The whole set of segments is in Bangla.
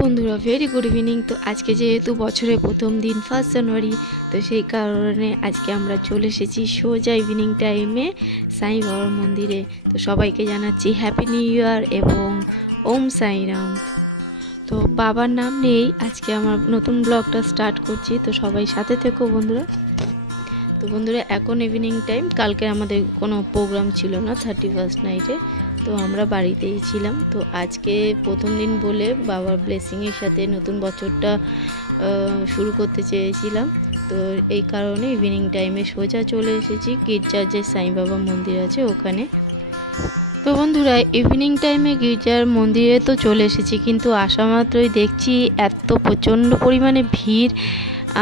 বন্ধুরা ভেরি গুড ইভিনিং। তো আজকে যেহেতু বছরের প্রথম দিন 1 জানুয়ারি, তো সেই কারণে আজকে আমরা চলে এসেছি সোজা ইভিনিং টাইমে সাই বাবার মন্দিরে। তো সবাইকে জানাচ্ছি হ্যাপি নিউ ইয়ার এবং ওম সাইরাম। তো বাবার নাম নিয়েই আজকে আমার নতুন ব্লগটা স্টার্ট করছি, তো সবাই সাথে থেকো বন্ধুরা। তো বন্ধুরা এখন ইভিনিং টাইম, কালকে আমাদের কোনো প্রোগ্রাম ছিল না 31st নাইটে, তো আমরা বাড়িতেই ছিলাম। তো আজকে প্রথম দিন বলে বাবার ব্লেসিংয়ের সাথে নতুন বছরটা শুরু করতে চেয়েছিলাম। তো এই কারণে ইভিনিং টাইমে সোজা চলে এসেছি গির্জার যে সাই বাবা মন্দির আছে ওখানে। তো বন্ধুরা ইভিনিং টাইমে গির্জার মন্দিরে তো চলে এসেছি, কিন্তু আসা মাত্রই দেখছি এত প্রচণ্ড পরিমাণে ভিড়।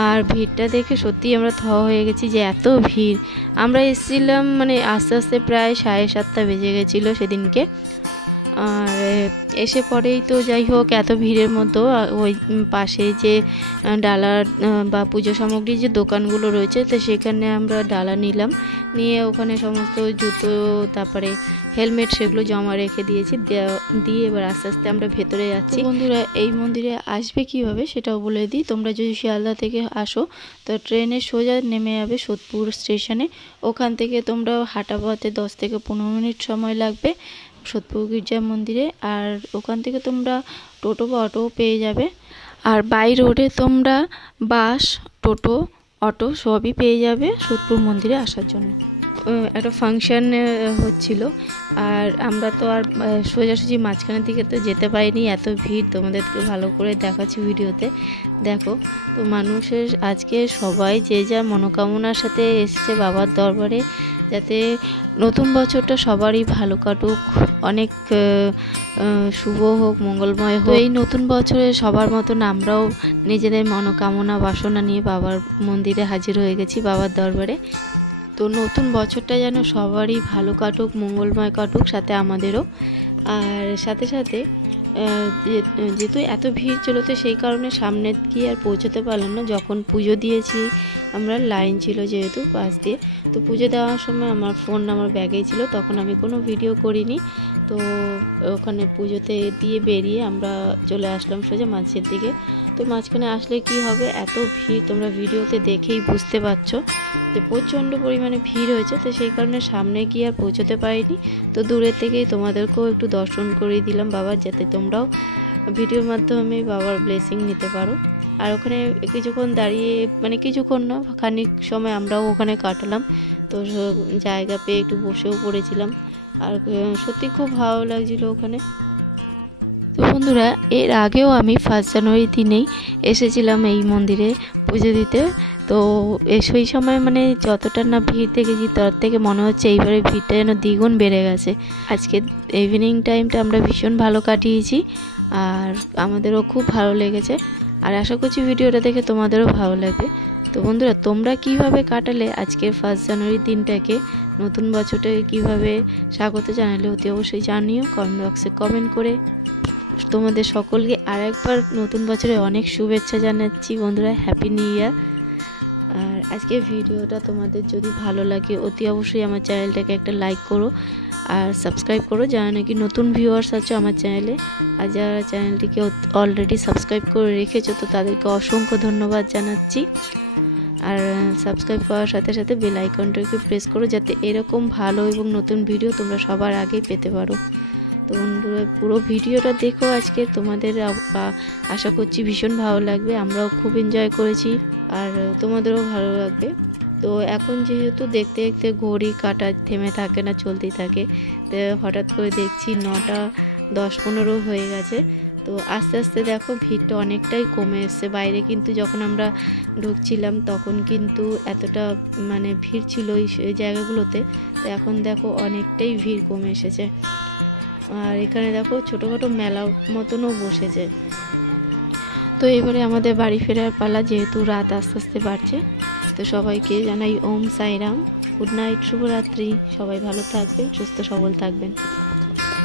আর ভিড়টা দেখে সত্যিই আমরা থ হয়ে গেছি যে এত ভিড়। আমরা এসেছিলাম মানে আস্তে আস্তে প্রায় 7:30 বেজে গেছিলো সেদিনকে। আর এসে পরেই তো যাই হোক এত ভিড়ের মতো ওই পাশে যে ডালার বা পুজো সামগ্রীর যে দোকানগুলো রয়েছে, তো সেখানে আমরা ডালা নিলাম, নিয়ে ওখানে সমস্ত জুতো তারপরে হেলমেট সেগুলো জমা রেখে দিয়েছি, দিয়ে এবার আস্তে আস্তে আমরা ভেতরে যাচ্ছি। বন্ধুরা এই মন্দিরে আসবে কিভাবে সেটাও বলে দিই। তোমরা যদি শিয়ালদা থেকে আসো তো ট্রেনে সোজা নেমে যাবে সোদপুর স্টেশনে। ওখান থেকে তোমরা হাঁটা পথে 10 থেকে 15 মিনিট সময় লাগবে সোদপুর গির্জা মন্দিরে। আর ওখান থেকে তোমরা টোটো বা অটো পেয়ে যাবে। আর বাই রোডে তোমরা বাস, টোটো, অটো সবই পেয়ে যাবে সোদপুর মন্দিরে আসার জন্য। একটা ফাংশান হচ্ছিল, আর আমরা তো আর সোজাসুজি মাঝখানের দিকে তো যেতে পারিনি, এত ভিড়। তোমাদেরকে ভালো করে দেখাচ্ছি ভিডিওতে, দেখো। তো মানুষের আজকে সবাই যে যা মনোকামনার সাথে এসছে বাবার দরবারে, যাতে নতুন বছরটা সবারই ভালো কাটুক, অনেক শুভ হোক, মঙ্গলময় হোক। এই নতুন বছরে সবার মতন আমরাও নিজেদের মনোকামনা বাসনা নিয়ে বাবার মন্দিরে হাজির হয়ে গেছি, বাবার দরবারে। তো নতুন বছরটা যেন সবারই ভালো কাটুক, মঙ্গলময় কাটুক, সাথে আমাদেরও। আর সাথে সাথে যেহেতু এত ভিড় ছিল, তো সেই কারণে সামনে গিয়ে আর পৌঁছতে পারলাম না। যখন পুজো দিয়েছি আমরা, লাইন ছিল যেহেতু পাশ দিয়ে, তো পুজো দেওয়ার সময় আমার ফোন আমার ব্যাগেই ছিল, তখন আমি কোনো ভিডিও করিনি। তো ওখানে পুজোতে দিয়ে বেরিয়ে আমরা চলে আসলাম সোজা মাঝের দিকে। তো মাঝখানে আসলে কি হবে, এত ভিড় তোমরা ভিডিওতে দেখেই বুঝতে পারছো যে প্রচণ্ড পরিমাণে ভিড় হয়েছে। তো সেই কারণে সামনে গিয়ে আর পৌঁছতে পারিনি। তো দূরের থেকেই তোমাদেরকেও একটু দর্শন করিয়ে দিলাম বাবার, যাতে তোমরাও ভিডিওর মাধ্যমে বাবার ব্লেসিং নিতে পারো। আর ওখানে কিছুক্ষণ দাঁড়িয়ে, মানে কিছুক্ষণ না, খানিক সময় আমরাও ওখানে কাটালাম। তো জায়গা পেয়ে একটু বসেও পড়েছিলাম, আর সত্যি খুব ভালো লাগছিলো ওখানে। তো বন্ধুরা এর আগেও আমি 1 জানুয়ারি দিনেই এসেছিলাম এই মন্দিরে পুজো দিতে। তো সেই সময় মানে যতটা না ভিড় দেখেছি, তার থেকে মনে হচ্ছে এইবারে ভিড়টা যেন দ্বিগুণ বেড়ে গেছে। আজকে ইভিনিং টাইমটা আমরা ভীষণ ভালো কাটিয়েছি, আর আমাদেরও খুব ভালো লেগেছে। আর আশা করছি ভিডিওটা দেখে তোমাদেরও ভালো লাগবে। তো বন্ধুরা তোমরা কিভাবে কাটালে আজকের 1 জানুয়ারির দিনটাকে, নতুন বছরটাকে কিভাবে স্বাগত জানালে অতি অবশ্যই জানিও কমেন্ট বক্সে কমেন্ট করে। তোমাদের সকলকে আরেকবার নতুন বছরে অনেক শুভেচ্ছা জানাচ্ছি বন্ধুরা, হ্যাপি নিউ ইয়ার। আর আজকের ভিডিওটা তোমাদের যদি ভালো লাগে অতি অবশ্যই আমার চ্যানেলটাকে একটা লাইক করো আর সাবস্ক্রাইব করো, যারা নাকি নতুন ভিউয়ার্স আছে আমার চ্যানেলে। আর যারা চ্যানেলটিকে অলরেডি সাবস্ক্রাইব করে রেখেছো, তো তাদেরকে অসংখ্য ধন্যবাদ জানাচ্ছি। আর সাবস্ক্রাইব করার সাথে সাথে বেল আইকনটাকে প্রেস করো, যাতে এরকম ভালো এবং নতুন ভিডিও তোমরা সবার আগে পেতে পারো। তো বন্ধুরা পুরো ভিডিওটা দেখো আজকে, তোমাদের আশা করছি ভীষণ ভালো লাগবে। আমরাও খুব এনজয় করেছি, আর তোমাদেরও ভালো লাগবে। তো এখন যেহেতু দেখতে দেখতে ঘড়ি কাটা থেমে থাকে না, চলতেই থাকে। তো হঠাৎ করে দেখছি 9টা 10-15 হয়ে গেছে। তো আস্তে আস্তে দেখো ভিড়টা অনেকটাই কমে এসছে। বাইরে কিন্তু যখন আমরা ঢুকছিলাম তখন কিন্তু এতটা মানে ভিড় ছিল এই জায়গাগুলোতে, তো এখন দেখো অনেকটাই ভিড় কমে এসেছে। আর এখানে দেখো ছোটোখাটো মেলা মতনও বসেছে। তো এবারে আমাদের বাড়ি ফেরার পালা, যেহেতু রাত আস্তে আস্তে বাড়ছে। তো সবাইকে জানাই ওম সাইরাম, গুড নাইট, শুভরাত্রি। সবাই ভালো থাকবেন, সুস্থ সবল থাকবেন।